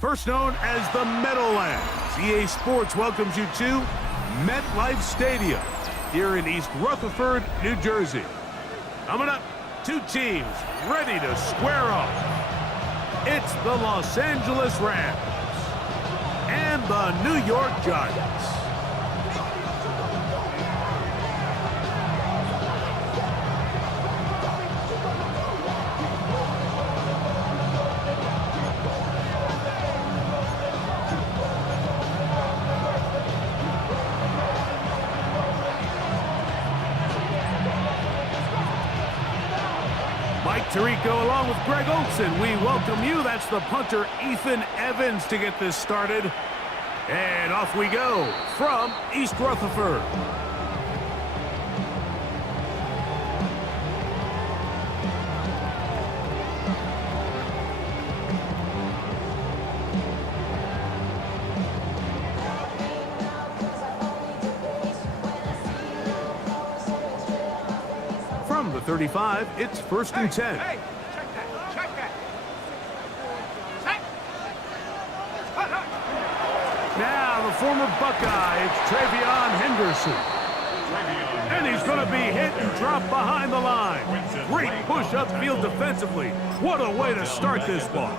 First known as the Meadowlands, EA Sports welcomes you to MetLife Stadium here in East Rutherford, New Jersey. Coming up, two teams ready to square off. It's the Los Angeles Rams and the New York Giants. Mike Tirico along with Greg Olson. We welcome you. That's the punter, Ethan Evans, to get this started. And off we go from East Rutherford. From the 35, it's 1st and 10. Hey, check that. Now the former Buckeye, it's Travion Henderson. And he's going to be hit and dropped behind the line. Great push upfield defensively. What a way to start this ball.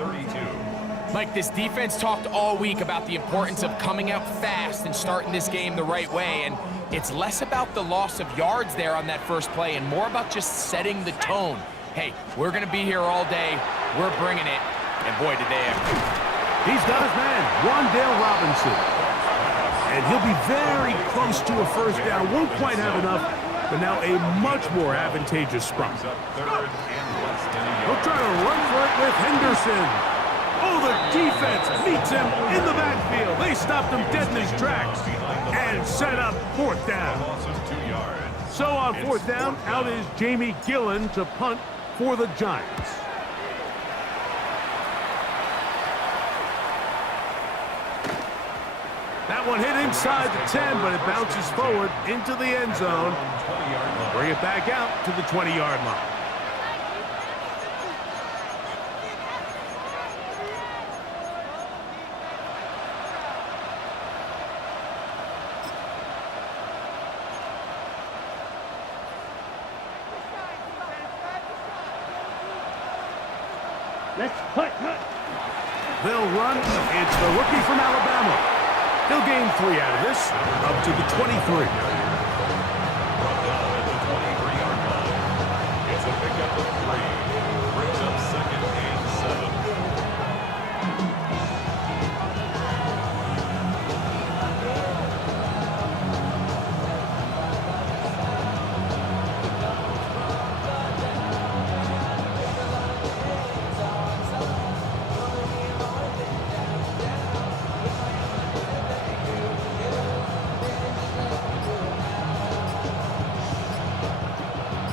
Mike, this defense talked all week about the importance of coming out fast and starting this game the right way, and it's less about the loss of yards there on that first play and more about just setting the tone. Hey, we're going to be here all day. We're bringing it. And boy, did they ever. He's got his man, Wan'Dale Robinson. And he'll be very close to a first down. Won't quite have enough, but now a much more advantageous spot. He'll try to run for it with Henderson. Oh, the defense meets him in the backfield. They stopped him dead in his tracks and set up 4th down. So on 4th down, out is Jamie Gillen to punt for the Giants. That one hit inside the 10, but it bounces forward into the end zone. Bring it back out to the 20-yard line. Let's punt. They'll run. It's the rookie from Alabama. He'll gain 3 out of this, up to the 23. It's a pickup of 3. Brings up 2nd and 7.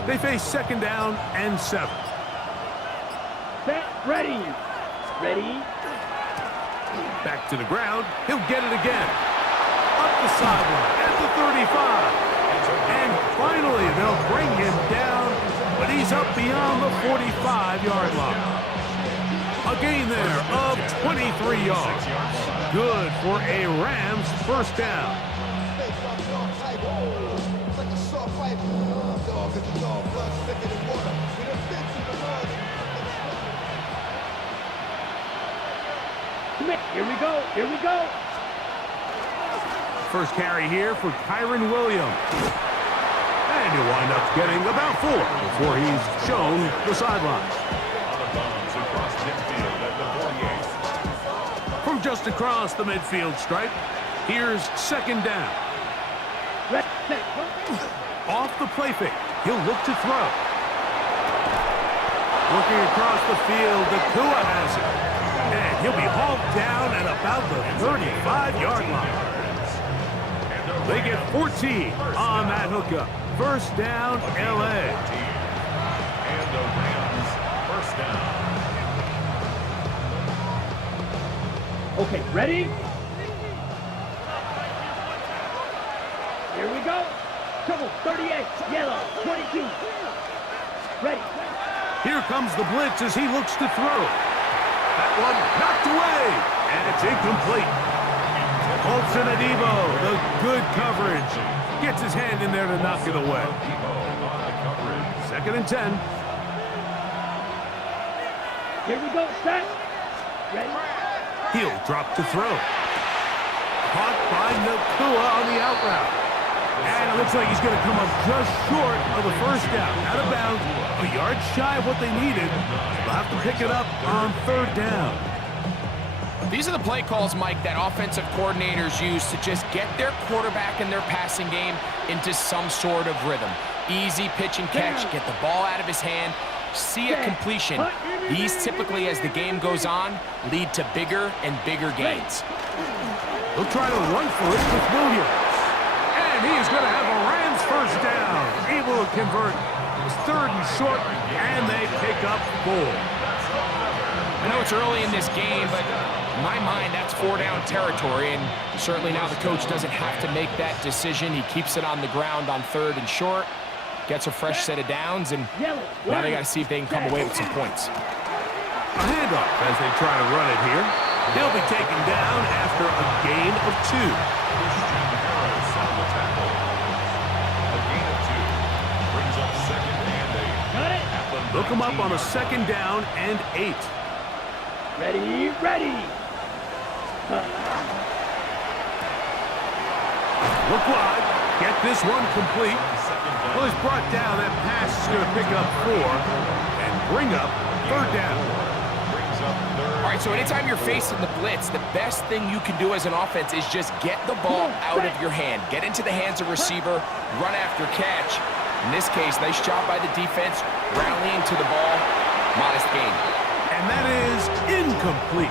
They face 2nd down and 7. Set, ready. Back to the ground. He'll get it again. Up the sideline at the 35. And finally, they'll bring him down, but he's up beyond the 45-yard line. A gain there of 23 yards. Good for a Rams 1st down. Here we go. First carry here for Kyren Williams. And he'll wind up getting about 4 before he's shown the sideline. Out of bounds across midfield at the 48. From just across the midfield stripe, here's 2nd down. Off the play fake, he'll look to throw. Looking across the field, Nakua has it. And he'll be hauled down at about the 35-yard line. They get 14 on that hookup. 1st down, L.A. And the Rams 1st down. Okay, ready? Here we go. Trouble, 38, yellow, 22. Ready. Here comes the blitz as he looks to throw. That one knocked away, and it's incomplete. Olsen Adebo, the good coverage. Gets his hand in there to knock it away. Second and 10. Here we go, set. Ready? He'll drop to throw. Caught by Nacua on the out route. And it looks like he's going to come up just short of the first down. Out of bounds, a yard shy of what they needed. They'll have to pick it up on third down. These are the play calls, Mike, that offensive coordinators use to just get their quarterback and their passing game into some sort of rhythm. Easy pitch and catch, get the ball out of his hand, see a completion. These typically, as the game goes on, lead to bigger and bigger gains. He'll try to run for it with Williams. And he is going to have a Rams first down. Able to convert. It's third and short, and they pick up 4. I know it's early in this game, but in my mind, that's 4-down territory, and certainly now the coach doesn't have to make that decision. He keeps it on the ground on third and short, gets a fresh set of downs, and now they got to see if they can come away with some points. A handoff as they try to run it here. They'll be taken down after a gain of 2. Christian Harris on the tackle. A gain of 2 brings up second and 8. Got it? They'll come up on a second down and 8. Ready, ready. Look wide. Get this one complete. Well, he's brought down. That pass is going to pick up 4 and bring up third down. Brings up third. All right, so anytime you're facing the blitz, the best thing you can do as an offense is just get the ball out of your hand. Get into the hands of receiver, run after catch. In this case, nice job by the defense, rallying to the ball. Modest gain. And that is incomplete.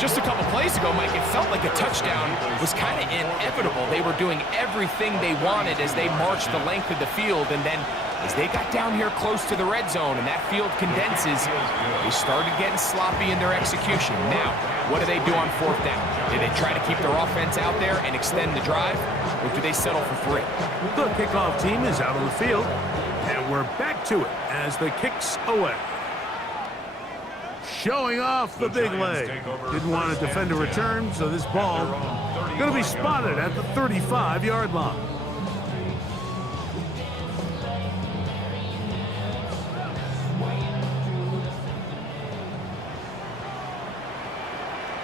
Just a couple plays ago, Mike, it felt like a touchdown was kind of inevitable. They were doing everything they wanted as they marched the length of the field, and then as they got down here close to the red zone and that field condenses, they started getting sloppy in their execution. Now, what do they do on fourth down? Do they try to keep their offense out there and extend the drive, or do they settle for 3? The kickoff team is out on the field, and we're back to it as the kicks away. Showing off the big leg. Didn't want to defend a return, so this ball going to be spotted at the 35-yard line.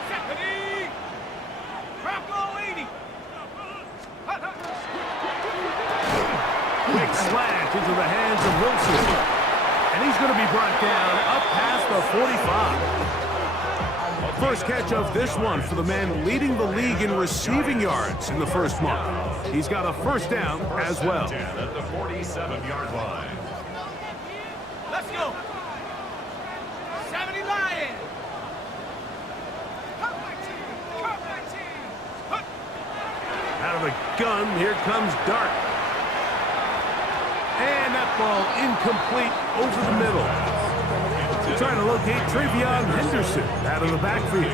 Stephanie! Crocco 80! Quick slant into the hands of Wilson. And he's going to be brought down up past the 45. First catch of this one for the man leading the league in receiving yards in the first month. He's got a first down as well. 10 at the 47-yard line. Let's go! 70 Lions! Come my team! Come my team! Out of the gun, here comes Dart. And that ball incomplete over the middle. They're trying to locate Travion Henderson out of the backfield.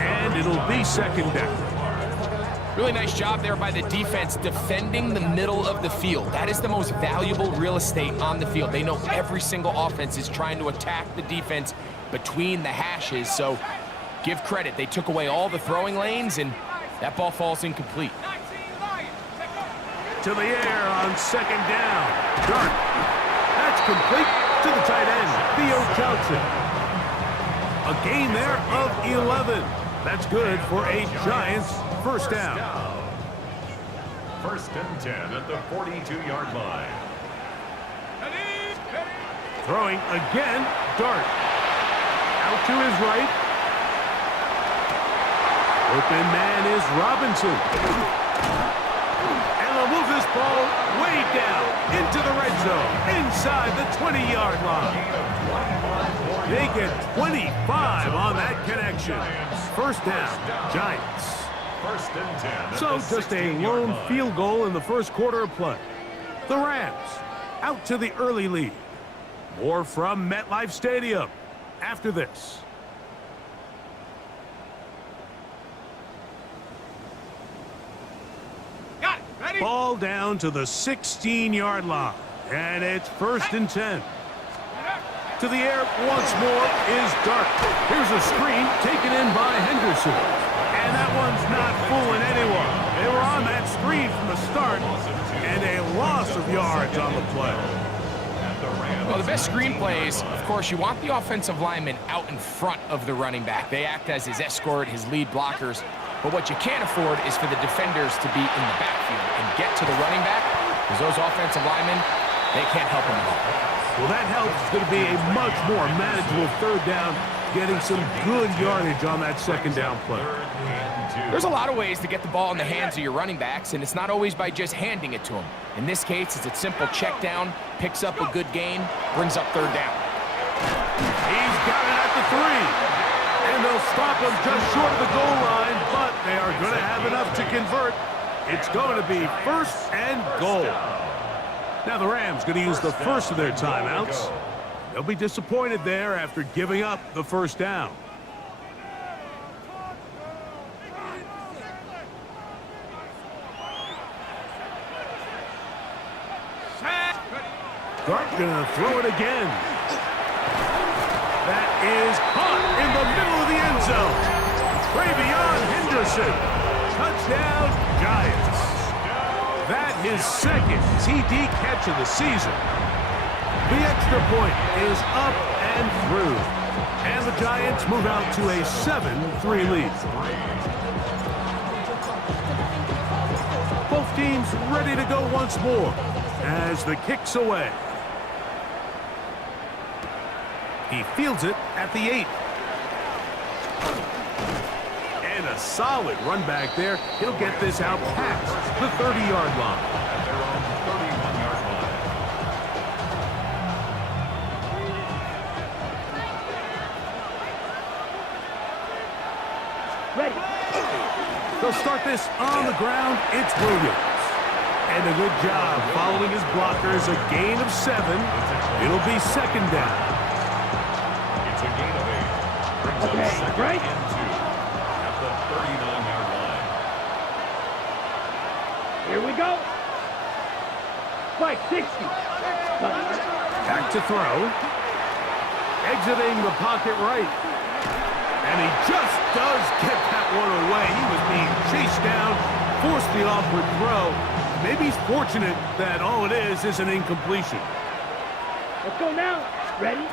And it'll be second down. Really nice job there by the defense defending the middle of the field. That is the most valuable real estate on the field. They know every single offense is trying to attack the defense between the hashes, so give credit. They took away all the throwing lanes, and that ball falls incomplete. 19 Lions! To the air on second down. Dart. That's complete to the tight end, Theo Johnson. A gain there of 11. That's good for a Giants first down. First and 10 at the 42-yard line. Throwing again, Dart. Out to his right. Open man is Robinson. And they'll move this ball way down into the red zone, inside the 20-yard line. They get 25 on that connection. First down, Giants. First and 10. So just a lone field goal in the first quarter of play. The Rams out to the early lead. More from MetLife Stadium after this. Got it! Ready? Ball down to the 16-yard line. And it's first and 10. To the air once more is Dart. Here's a screen taken in by Henderson. And that one's not fooling anyone. They were on that screen from the start, and a loss of yards on the play. Well, the best screenplays, of course, you want the offensive lineman out in front of the running back. They act as his escort, his lead blockers. But what you can't afford is for the defenders to be in the backfield and get to the running back, because those offensive linemen, they can't help him at all. Well, that helps. It's going to be a much more manageable third down, getting some good yardage on that second down play. There's a lot of ways to get the ball in the hands of your running backs, and it's not always by just handing it to them. In this case, it's a simple check down, picks up a good gain, brings up third down. He's got it at the 3. And they'll stop him just short of the goal line, but they are going to have enough to convert. It's going to be first and goal. Now the Rams going to use the first of their timeouts. They'll be disappointed there after giving up the first down. Dart going to throw it again. That is caught in the middle of the end zone. Travion Henderson. Touchdown, Giants. That is second TD catch of the season. The extra point is up and through. And the Giants move out to a 7-3 lead. Both teams ready to go once more as the kick's away. He fields it at the 8. And a solid run back there. He'll get this out past the 30-yard line. At their own 31-yard line. Ready. They'll start this on the ground. It's Williams. And a good job following his blockers. A gain of 7. It'll be second down. It's a gain of 8. Brings up second right. and 2 at the 39-yard line. Here we go. Spike 60. Back to throw. Exiting the pocket right. And he just does get that one away. He was being chased down, forced the awkward throw. Maybe he's fortunate that all it is an incompletion. Let's go now. Ready?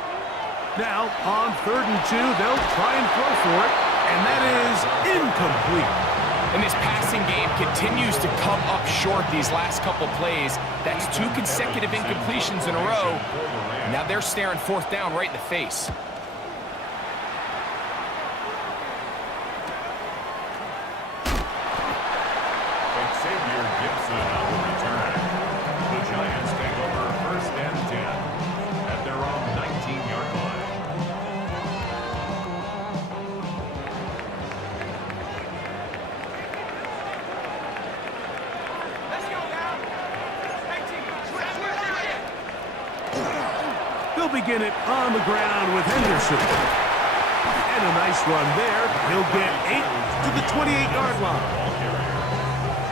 Now, on 3rd and 2, they'll try and throw for it, and that is incomplete. And this passing game continues to come up short these last couple plays. That's 2 consecutive incompletions in a row. Now they're staring 4th down right in the face. Xavier Gibson on the return. The Giants take over 1st and 10 at their own 19-yard line. Let's go now. 19. They'll begin it on the ground with Henderson. And a nice run there. He'll get 8 to the 28-yard line. Ball carrier.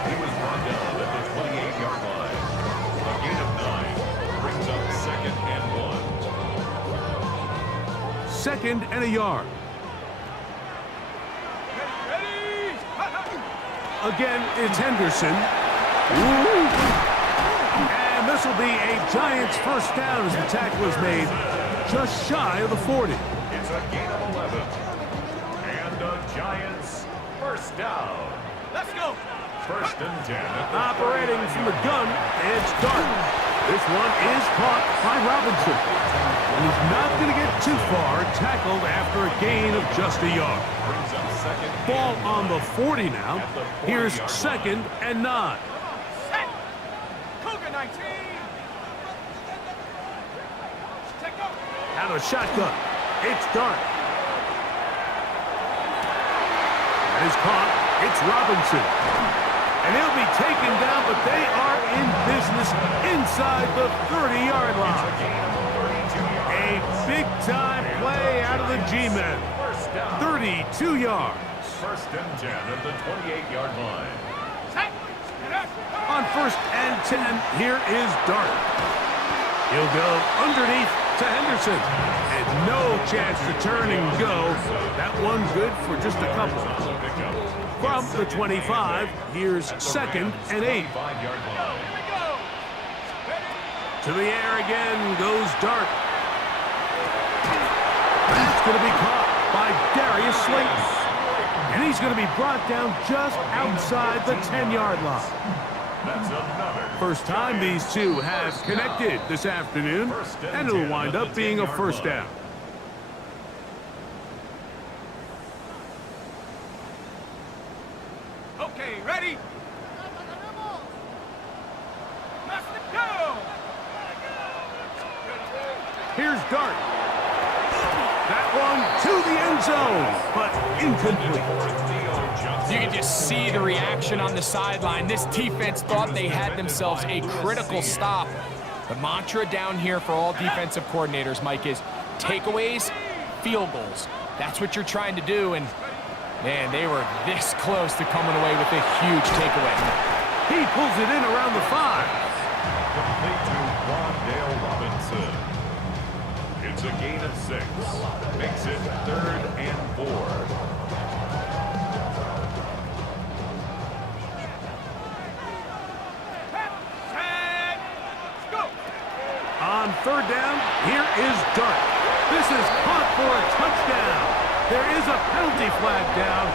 He was brought down at the 28-yard line. A gain of 9 brings up 2nd and 1. 2nd and a yard. Ready? Again, it's Henderson. Ooh. And this will be a Giants first down as the tackle is made just shy of the 40. It's a gain of 11. And the Giants first down. Let's go. 1st and 10 at the Operating from the gun, it's Dart. This one is caught by Robinson. And he's not going to get too far, tackled after a gain of just a yard. brings up 2nd and Ball on the 40 now. Here's 2nd and 9. Set. Cougar 19. Take go. Out of shotgun. It's Dart. That is caught. It's Robinson. And he'll be taken down, but they are in business inside the 30-yard line. A big-time play out of the G-men. 32 yards. 1st and 10 at the 28-yard line. Set. On 1st and 10, here is Dart. He'll go underneath to Henderson. And no chance to turn and go. That one good for just a couple. From the 25, here's 2nd and 8. To the air again goes Dart. That's going to be caught by Darius Slayton. And he's going to be brought down just outside the 10-yard line. First time these two have connected this afternoon, and it'll wind up being a first down. Okay, ready? Let's go! Here's Dart. That one to the end zone, but incomplete. You can just see the reaction on the sideline. This defense thought they had themselves a critical stop. The mantra down here for all defensive coordinators, Mike, is takeaways, field goals. That's what you're trying to do, and man, they were this close to coming away with a huge takeaway. He pulls it in around the 5. Complete to Wandale Robinson. It's a gain of 6. Makes it 3rd and 4. Set, go! On 3rd down, here is Dart. This is caught for a touchdown. There is a penalty flag down.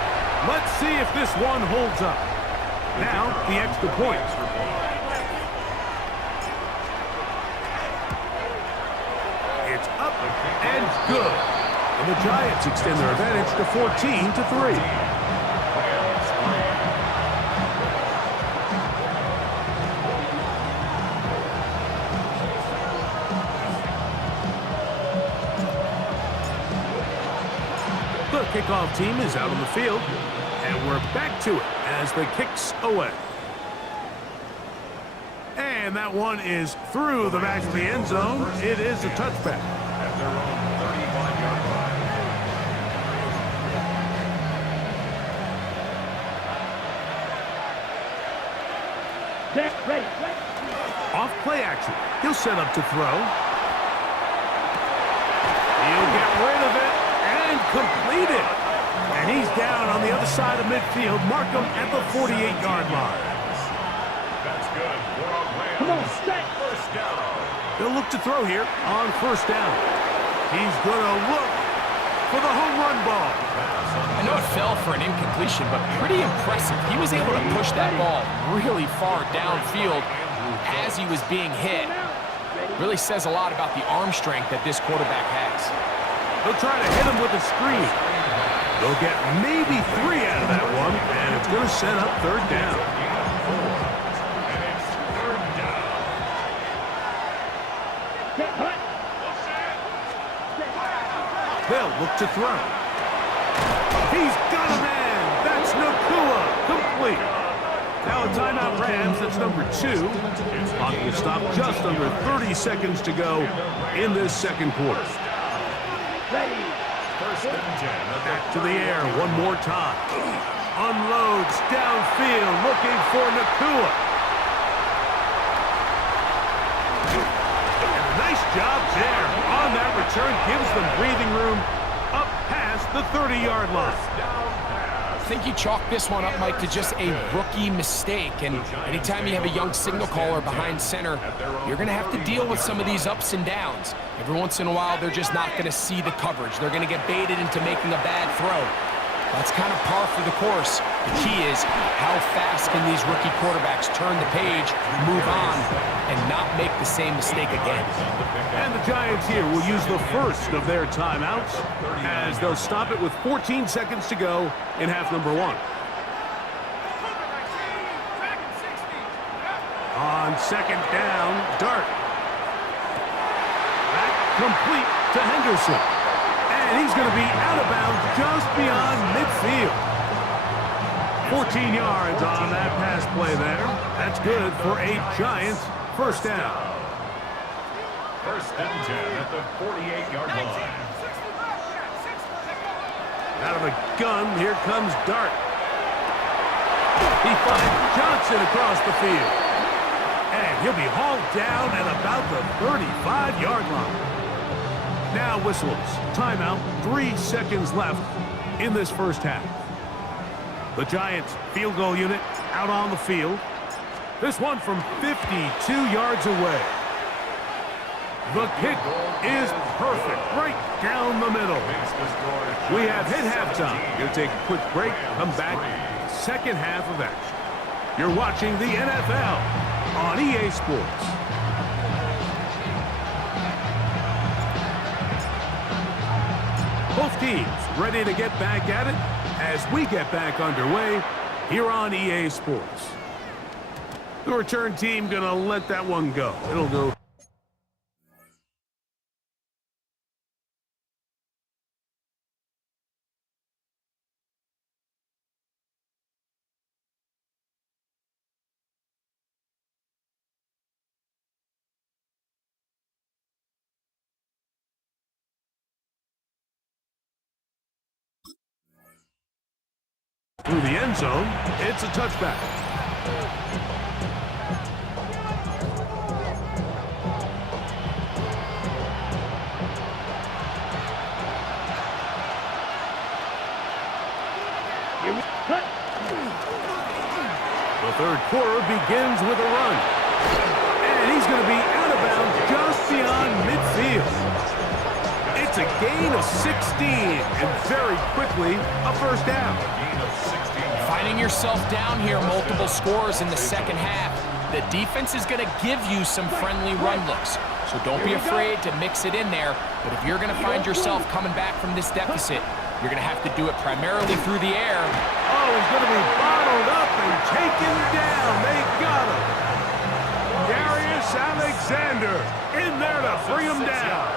Let's see if this one holds up. Now, the extra point. It's up and good. And the Giants extend their advantage to 14-3. The kickoff team is out on the field, and we're back to it as the kick's away. And that one is through the back of the end zone. It is a touchback. At their own 35-yard line. Set, ready. Off play action. He'll set up to throw. He'll get rid of it and complete it. And he's down on the other side of midfield. Mark him at the 48-yard line. That's good for a Rams. Come on, set. First down. He'll look to throw here on 1st down. He's going to look for the home run ball. I know it fell for an incompletion, but pretty impressive. He was able to push that ball really far downfield as he was being hit. Really says a lot about the arm strength that this quarterback has. They'll try to hit him with a screen. They'll get maybe 3 out of that one, and it's going to set up 3rd down. And it's 3rd down. Set, hut. They'll look to throw. He's got a man. That's Nakua. Complete. Now a timeout Rams. That's number 2. Clock will stop just under 30 seconds to go in this 2nd quarter. Ready. 1st and 10. Back to the air one more time. Unloads downfield looking for Nakua. And a nice job there on that return. Gives them breathing room up past the 30-yard line. I think you chalk this one up, Mike, to just a rookie mistake. And anytime you have a young signal caller behind center, you're going to have to deal with some of these ups and downs. Every once in a while, they're just not going to see the coverage. They're going to get baited into making a bad throw. That's kind of par for the course. The key is how fast can these rookie quarterbacks turn the page, move on, and not make the same mistake again. And the Giants here will use the first of their timeouts as they'll stop it with 14 seconds to go in half number 1. On 2nd down, Dart. Back complete to Henderson. And he's going to be out of bounds just beyond midfield. 14 yards on that pass play there. That's good for a Giants first down. 1st and 10 at the 48-yard line. Out of a gun, here comes Dart. He finds Johnson across the field. And he'll be hauled down at about the 35-yard line. now whistles. Timeout, 3 seconds left in this first half. The Giants field goal unit out on the field. This one from 52 yards away. The kick is perfect, right down the middle. We have hit halftime. Going to take a quick break, come back, second half of action. You're watching the NFL on EA Sports. Both teams ready to get back at it as we get back underway here on EA Sports. The return team going to let that one go. It'll go. Through the end zone, it's a touchback. The third quarter begins with a run. And he's going to be out of bounds just beyond midfield. It's a gain of 16, and very quickly, a first down. Finding yourself down here, multiple scores in the second half. The defense is going to give you some friendly run looks, so don't be afraid to mix it in there. But if you're going to find yourself coming back from this deficit, you're going to have to do it primarily through the air. Oh, he's going to be bottled up and taken down. They got him. Darius Alexander in there to bring him down.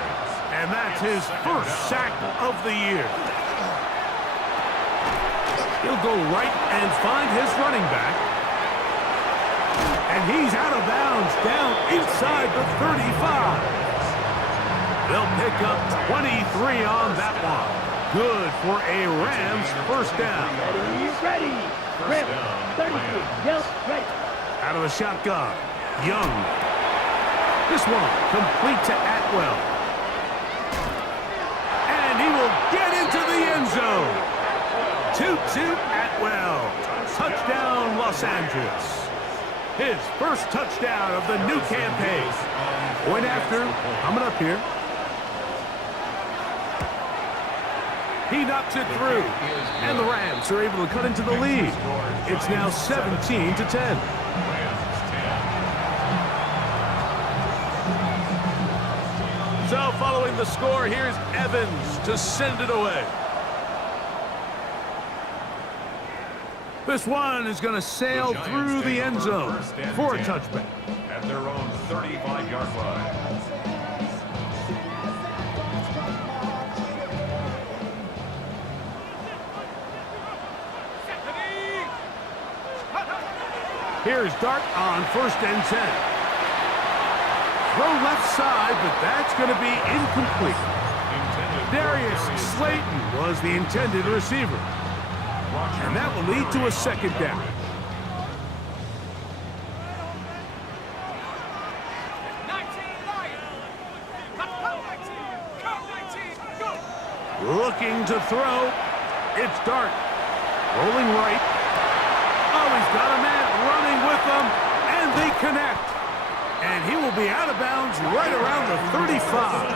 And that's his first sack of the year. He'll go right and find his running back. And he's out of bounds down inside the 35. They'll pick up 23 on that one. Good for a Rams first down. Ready. Rams, 33. Yell, ready. Out of the shotgun. Young. This one complete to Atwell. And he will get into the end zone. Toot Atwell. Touchdown, Los Angeles. His first touchdown of the new campaign. Point after, coming up here. He knocks it through. And the Rams are able to cut into the lead. It's now 17-10. So following the score, here's Evans to send it away. This one is going to sail through the end zone for a touchback. At their own 35-yard line. Here's Dart on 1st and 10. Throw left side, but that's going to be incomplete. Darius Slayton was the intended receiver. And that will lead to a second down. Looking to throw. It's Dart. Rolling right. Oh, he's got a man running with them. And they connect. And he will be out of bounds right around the 35.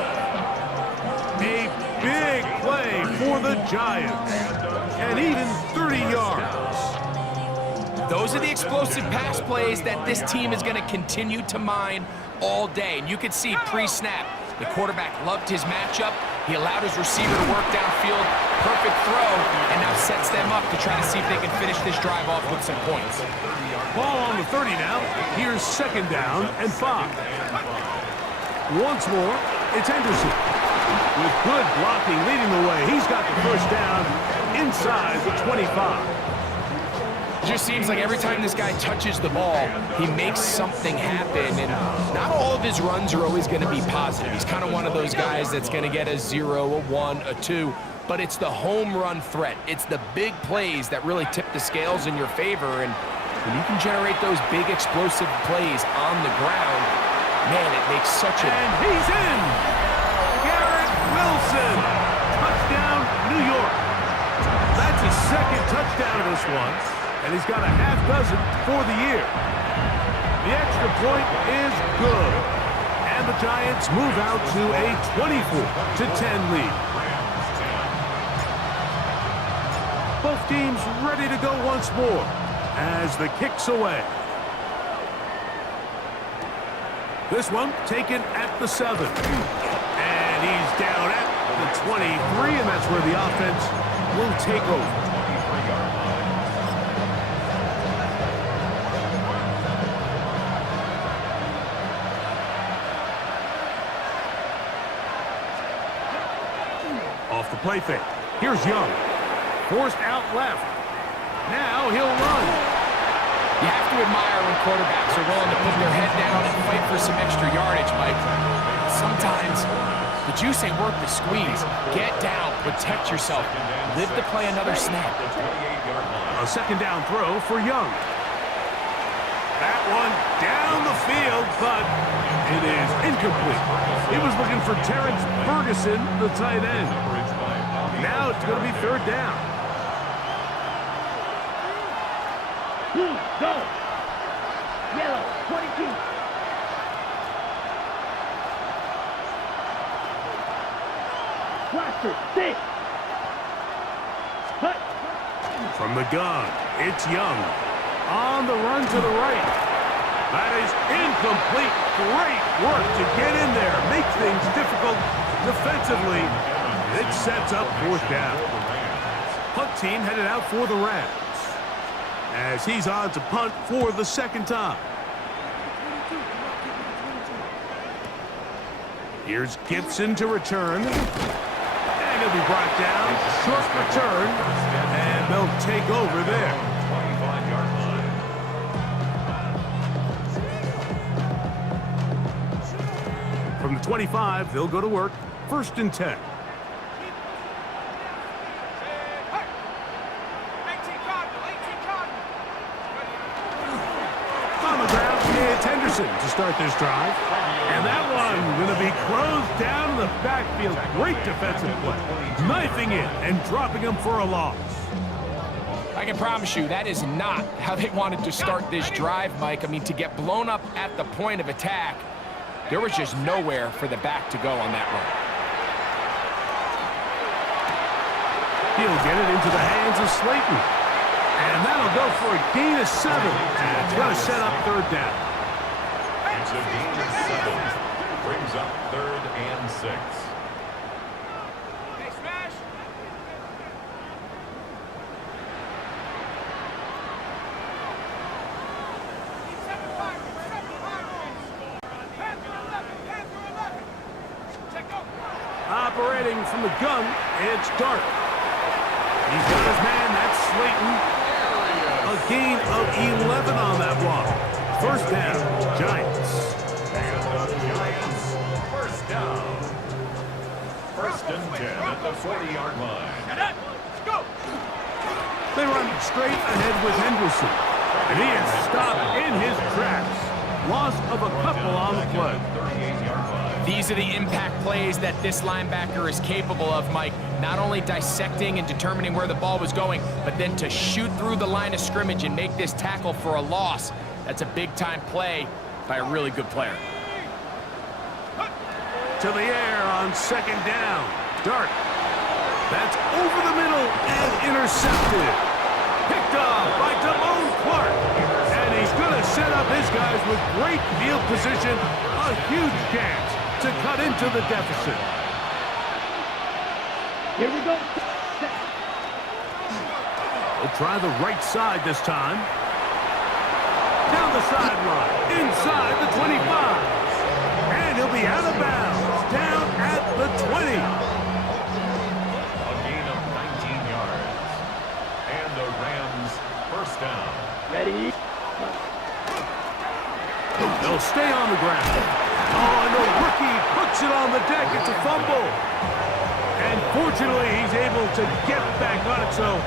A big play for the Giants. And even 30 yards. Those are the explosive pass plays that this team is going to continue to mine all day. And you can see pre-snap, the quarterback loved his matchup. He allowed his receiver to work downfield. Perfect throw, and now sets them up to try to see if they can finish this drive off with some points. Ball on the 30 now. Here's second down and 5. Once more, it's Henderson. With good blocking leading the way, he's got the first down inside the 25. It just seems like every time this guy touches the ball, he makes something happen, and not all of his runs are always going to be positive. He's kind of one of those guys that's going to get a 0, a 1, a 2, but it's the home run threat. It's the big plays that really tip the scales in your favor, and when you can generate those big explosive plays on the ground, man, it makes such a... And he's in! Garrett Henderson. Touchdown, New York. That's his second touchdown of this one, and he's got a half dozen for the year. The extra point is good, and the Giants move out to a 24-10 lead. Both teams ready to go once more as the kick's away. This one taken at the 7. And he's down at the 23, and that's where the offense will take over. Off the play fake. Here's Young. Forced out left. Now he'll run. You have to admire when quarterbacks are willing to put their head down and fight for some extra yardage, Mike. Sometimes the juice ain't worth the squeeze. Get down, protect yourself, live to play another snap. A second down throw for Young. That one down the field, but it is incomplete. He was looking for Terrence Ferguson, the tight end. Now it's going to be third down. Go! Yellow, 22. Blaster, 6. Cut. From the gun, it's Young. On the run to the right. That is incomplete. Great work to get in there. Make things difficult defensively. It sets up fourth down. Punt team headed out for the Rams, as he's on to punt for the second time. Here's Gibson to return. And he'll be brought down. Short return. And they'll take over there. From the 25, they'll go to work. First and 10. On the ground, it's Henderson to start this drive. And that one going to be closed down in the backfield. Great defensive play. Knifing it and dropping him for a loss. I can promise you that is not how they wanted to start this drive, Mike. I mean, to get blown up at the point of attack, there was just nowhere for the back to go on that run. He'll get it into the hands of Slayton. And that'll go for a gain of 7. And it's going to set up third down. It's a gain of 7. Brings up 3rd and 6. Hey, smash! Operating from the gun, it's Dart. He's got his man, that's Slayton. A gain of 11 on that block. First down, Giants. And the Giants, first down. First and 10 at the 40-yard line. Go! They run straight ahead with Henderson. And he is stopped in his tracks. Loss of a couple on the play. 38-yard line. These are the impact plays that this linebacker is capable of, Mike. Not only dissecting and determining where the ball was going, but then to shoot through the line of scrimmage and make this tackle for a loss. That's a big-time play by a really good player. To the air on second down. Dart. That's over the middle and intercepted. Picked off by Damone Clark. And he's going to set up his guys with great field position. A huge chance to cut into the deficit. Here we go. We'll try the right side this time. Down the sideline, inside the 25. And he'll be out of bounds, down at the 20. A gain of 19 yards. And the Rams, first down. Ready? They'll stay on the ground. Oh, and the rookie puts it on the deck. It's a fumble. And fortunately, he's able to get back on it. So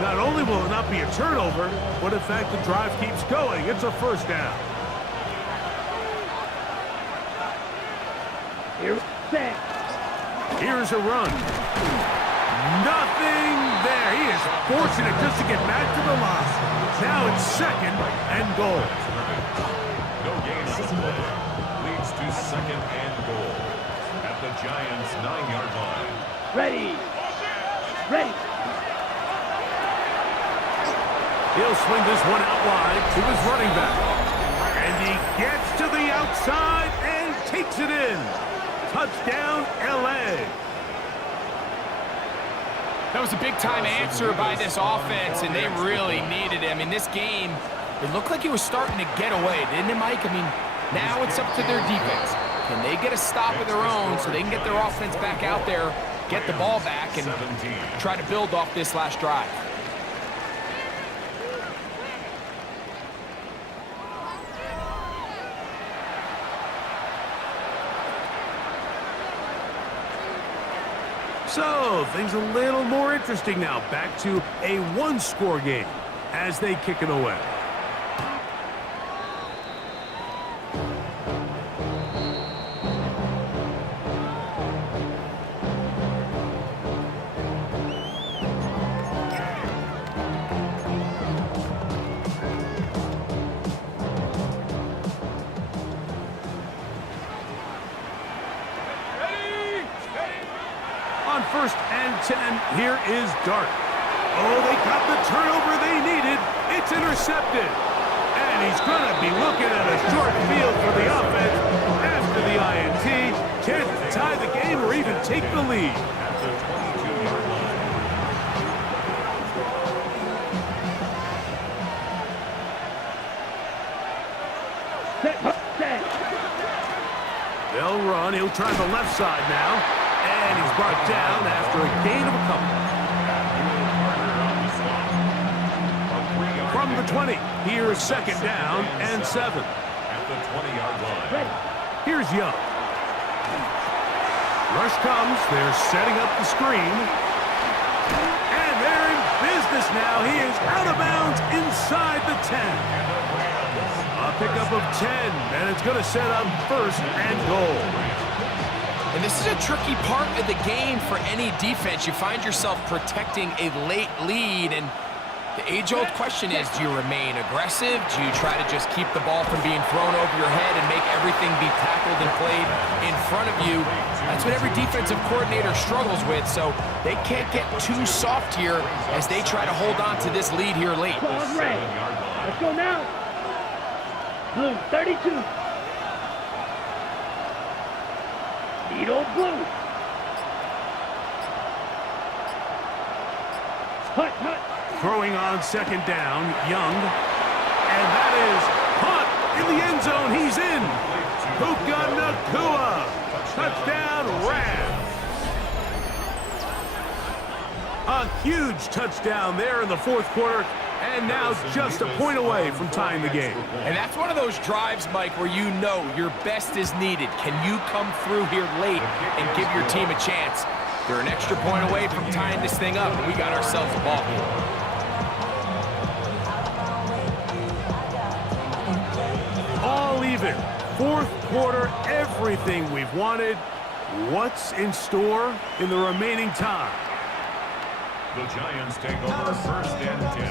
not only will it not be a turnover, but in fact, the drive keeps going. It's a first down. Here, set. Here's a run. Nothing there. He is fortunate just to get back to the line. Now it's second and goal. No gain on the play. Leads to second and goal at the Giants' 9-yard line. Ready. Ready. He'll swing this one out wide to his running back. And he gets to the outside and takes it in. Touchdown, L.A. That was a big-time answer by this offense, and they really needed him. In this game, it looked like he was starting to get away, didn't it, Mike? I mean, now it's up to their defense. Can they get a stop of their own so they can get their offense back out there, get the ball back, and try to build off this last drive? So, things a little more interesting now. Back to a one-score game as they kick it away. On 1st and 10, here is Dart. Oh, they got the turnover they needed. It's intercepted. And he's going to be looking at a short field for the offense after the INT. Chance to tie the game or even take the lead. At the 22-yard line. Set. They'll run. He'll try the left side now. And he's brought down after a gain of a couple. From the 20, here's second down and 7. At the 20-yard line. Ready. Here's Young. Rush comes. They're setting up the screen. And they're in business now. He is out of bounds inside the 10. A pickup of 10, and it's going to set up 1st and goal. And this is a tricky part of the game for any defense. You find yourself protecting a late lead, and the age-old question is, do you remain aggressive? Do you try to just keep the ball from being thrown over your head and make everything be tackled and played in front of you? That's what every defensive coordinator struggles with, so they can't get too soft here as they try to hold on to this lead here late. Ball's ready. Let's go now. Blue, 32. Needle blue. Hut. Throwing on second down, Young. And that is Hunt in the end zone. He's in. Puka Nacua. Touchdown, Rams. A huge touchdown there in the 4th quarter. And now just a point away from tying the game. And that's one of those drives, Mike, where you know your best is needed. Can you come through here late and give your team a chance? They're an extra point away from tying this thing up, and we got ourselves a ball game. All even. 4th quarter, everything we've wanted. What's in store in the remaining time? The Giants take over 1st and 10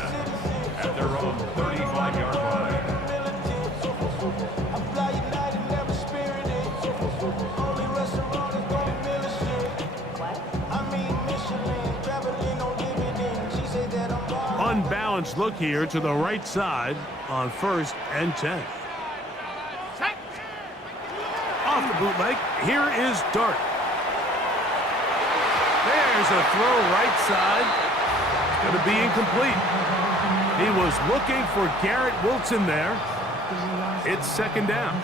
at their own 35-yard line. Unbalanced look here to the right side on 1st and 10. Off the bootleg, here is Dart. There's a throw right side. It's going to be incomplete. He was looking for Garrett Wilson there. It's second down.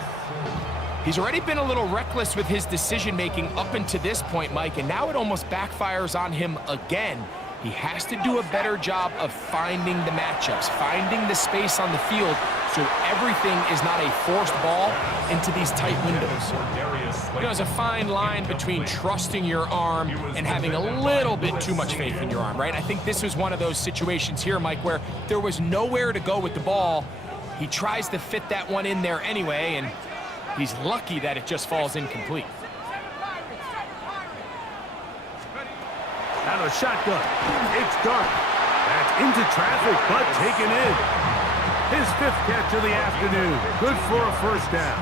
He's already been a little reckless with his decision-making up until this point, Mike, and now it almost backfires on him again. He has to do a better job of finding the matchups, finding the space on the field so everything is not a forced ball into these tight windows. You know, there's a fine line between trusting your arm and having a little bit too much faith in your arm, right? I think this was one of those situations here, Mike, where there was nowhere to go with the ball. He tries to fit that one in there anyway, and he's lucky that it just falls incomplete. out of the shotgun. It's Dart. That's into traffic, but taken in. His 5th catch of the afternoon. Good for a first down.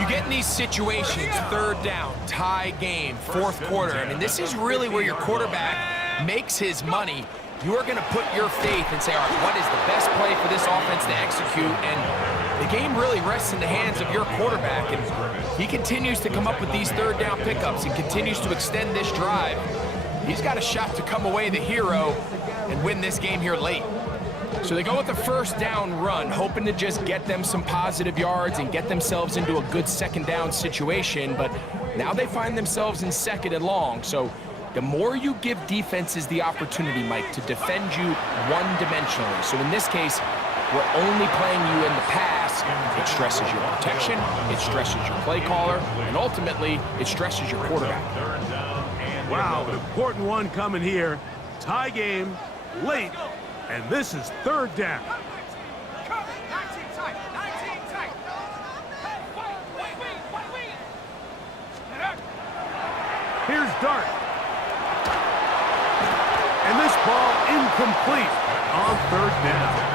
You get in these situations, 3rd down, tie game, 4th quarter. I mean, this is really where your quarterback makes his money. You are going to put your faith and say, all right, what is the best play for this offense to execute? And the game really rests in the hands of your quarterback. And he continues to come up with these 3rd down pickups and continues to extend this drive. He's got a shot to come away the hero and win this game here late. So they go with the 1st down run, hoping to just get them some positive yards and get themselves into a good 2nd down situation. But now they find themselves in 2nd and long. So the more you give defenses the opportunity, Mike, to defend you one-dimensionally. So in this case, we're only playing you in the pass. It stresses your protection, it stresses your play caller, and ultimately, it stresses your quarterback. Wow, an important one coming here. Tie game, late, and this is 3rd down. 19 tight. 19 tight. Here's Dart. And this ball incomplete on 3rd down.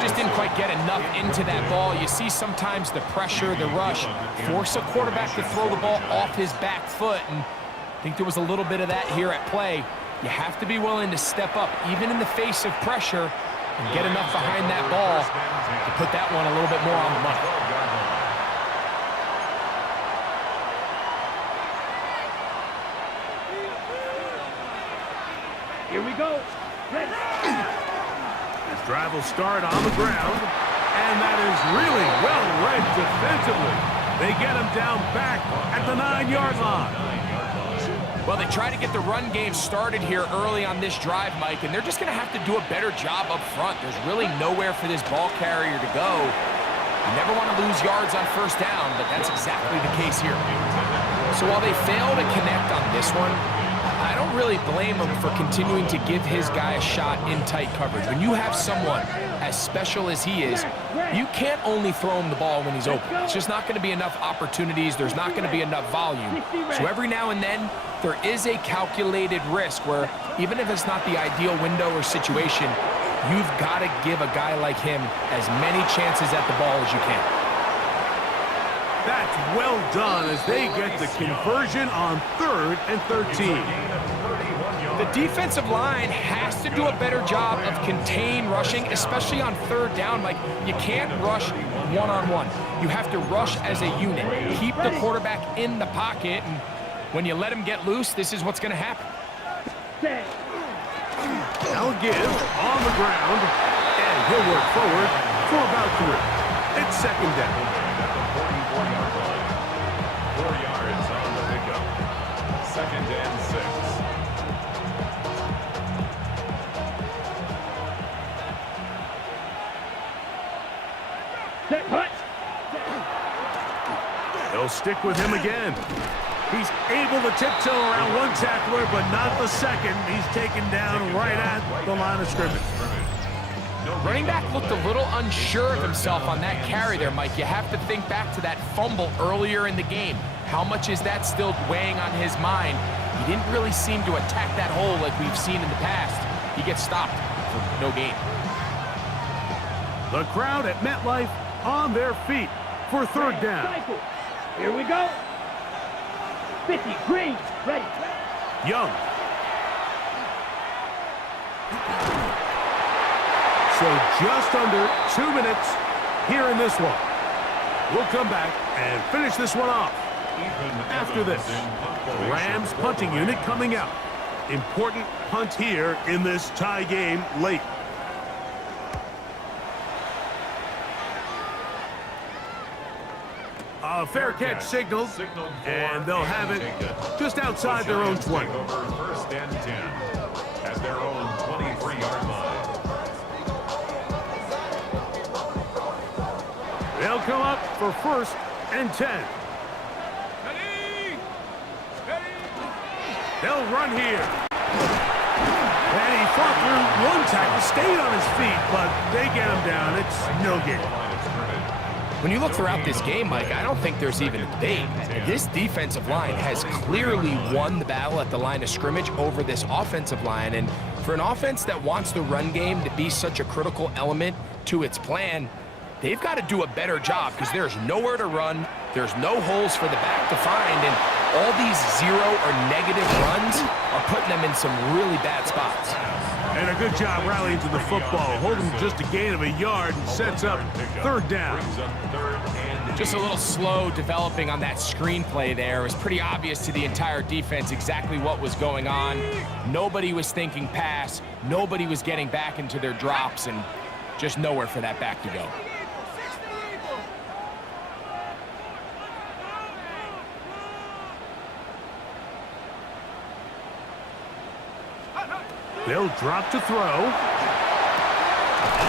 Just didn't quite get enough into that ball. You see sometimes the pressure, the rush, force a quarterback to throw the ball off his back foot, and I think there was a little bit of that here at play. You have to be willing to step up, even in the face of pressure, and get enough behind that ball to put that one a little bit more on the money. Here we go. Ready. This drive will start on the ground, and that is really well read defensively. They get him down back at the 9-yard line. Well, they try to get the run game started here early on this drive, Mike, and they're just going to have to do a better job up front. There's really nowhere for this ball carrier to go. You never want to lose yards on 1st down, but that's exactly the case here. So while they fail to connect on this one, I don't really blame him for continuing to give his guy a shot in tight coverage. When you have someone as special as he is, you can't only throw him the ball when he's open. It's just not going to be enough opportunities. There's not going to be enough volume. So every now and then, there is a calculated risk where even if it's not the ideal window or situation, you've got to give a guy like him as many chances at the ball as you can. That's well done as they get the conversion on 3rd and 13. The defensive line has to do a better job of contain rushing, especially on 3rd down. Like, you can't rush one-on-one. You have to rush as a unit. Keep the quarterback in the pocket, and when you let him get loose, this is what's going to happen. Now give on the ground, and he'll work forward for about 3. It's 2nd down. 4 yards on the pickup. 2nd and 6. Set, hut. They'll stick with him again. He's able to tiptoe around one tackler, but not the second. He's taken down right at the line of scrimmage. Running back looked a little unsure of himself on that carry there, Mike. You have to think back to that fumble earlier in the game. How much is that still weighing on his mind? He didn't really seem to attack that hole like we've seen in the past. He gets stopped for no gain. The crowd at MetLife on their feet for 3rd down. Here we go. 50, green, ready. Young. So just under 2 minutes here in this one. We'll come back and finish this one off. After this, the Rams punting unit coming out. Important punt here in this tie game late. A fair catch signaled, and they'll have it just outside their own 20. 1st and 10 at their own 23-yard line. They'll come up for 1st and 10. Ready. Ready. They'll run here. And he fought through one tackle, stayed on his feet, but they get him down. It's no gain. When you look throughout this game, Mike, I don't think there's even a debate. This defensive line has clearly won the battle at the line of scrimmage over this offensive line. And for an offense that wants the run game to be such a critical element to its plan, they've got to do a better job because there's nowhere to run. There's no holes for the back to find. And all these zero or negative runs are putting them in some really bad spots. And a good job rallying to the football, holding just a gain of a yard and sets up third down. Just a little slow developing on that screenplay there. It was pretty obvious to the entire defense exactly what was going on. Nobody was thinking pass. Nobody was getting back into their drops, and just nowhere for that back to go. They'll drop to throw.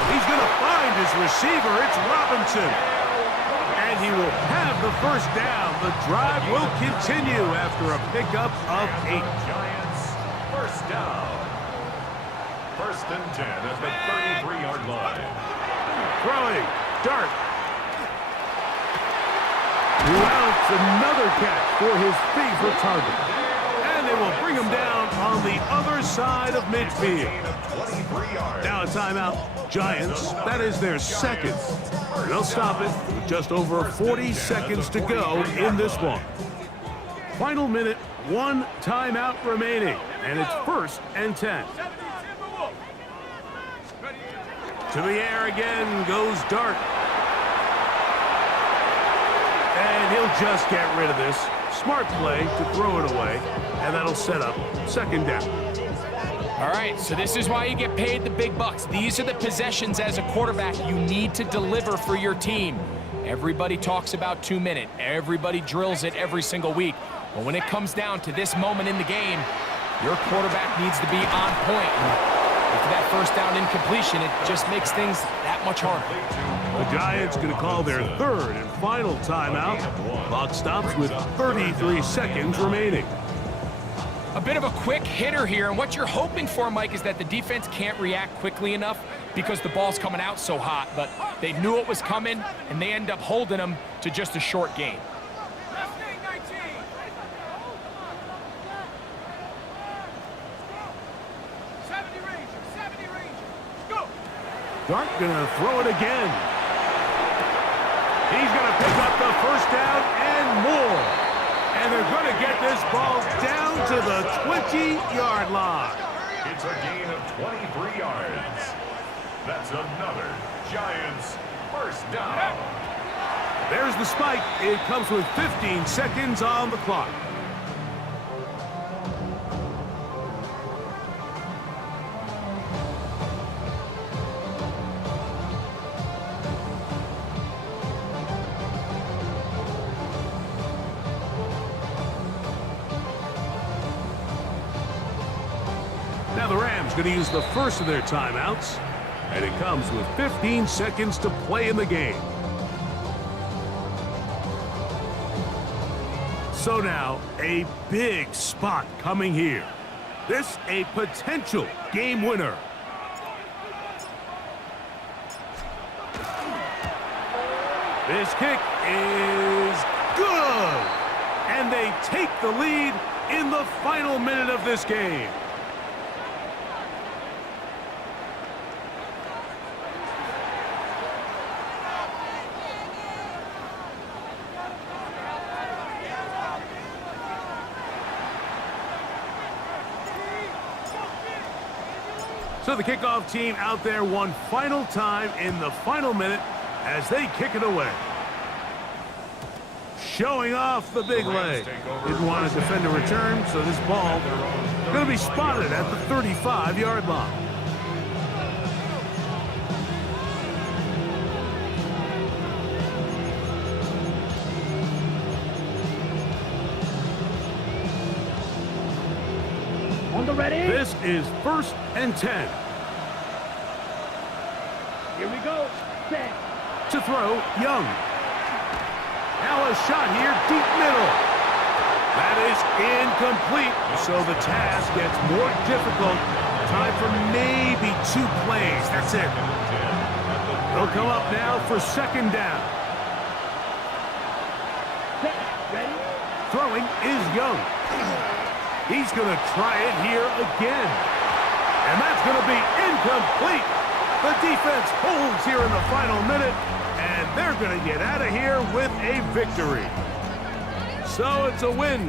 He's going to find his receiver. It's Robinson. And he will have the first down. The drive will continue after a pickup of 8. Giants, first down. First and 10 at the 33-yard line. Throwing. Dart. Routes another catch for his favorite target. And they will bring him down on the other side of midfield. Now a timeout. Giants, that is their second. They'll stop it with just over 40 seconds to go in this one. Final minute, 1 timeout remaining, and it's first and 10. To the air again goes Dart. And he'll just get rid of this. Smart play to throw it away, and that'll set up second down. All right, so this is why you get paid the big bucks. These are the possessions as a quarterback you need to deliver for your team. Everybody talks about 2-minute. Everybody drills it every single week. But when it comes down to this moment in the game, your quarterback needs to be on point. And for that first down incompletion, it just makes things that much harder. The Giants going to call their third and final timeout. Clock stops with 33 seconds remaining. A bit of a quick hitter here, and what you're hoping for, Mike, is that the defense can't react quickly enough because the ball's coming out so hot, but they knew it was coming, and they end up holding them to just a short gain. Dart going to throw it again. He's going to pick up the first down and more. And they're going to get this ball down to the 20-yard line. It's a gain of 23 yards. That's another Giants first down. There's the spike. It comes with 15 seconds on the clock. Now the Rams going to use the first of their timeouts, and it comes with 15 seconds to play in the game. So now, a big spot coming here. This a potential game winner. This kick is good, and they take the lead in the final minute of this game. So the kickoff team out there one final time in the final minute as they kick it away. Showing off the big leg. Didn't want to defend a return, so this ball going to be spotted at the 35-yard line. On the ready. This is first and 10. Here we go. Set. To throw, Young. Now a shot here, deep middle. That is incomplete, so the task gets more difficult. Time for maybe 2 plays. That's it. They'll come up now for second down. is young. He's going to try it here again. And that's going to be incomplete. The defense holds here in the final minute, and they're going to get out of here with a victory. So it's a win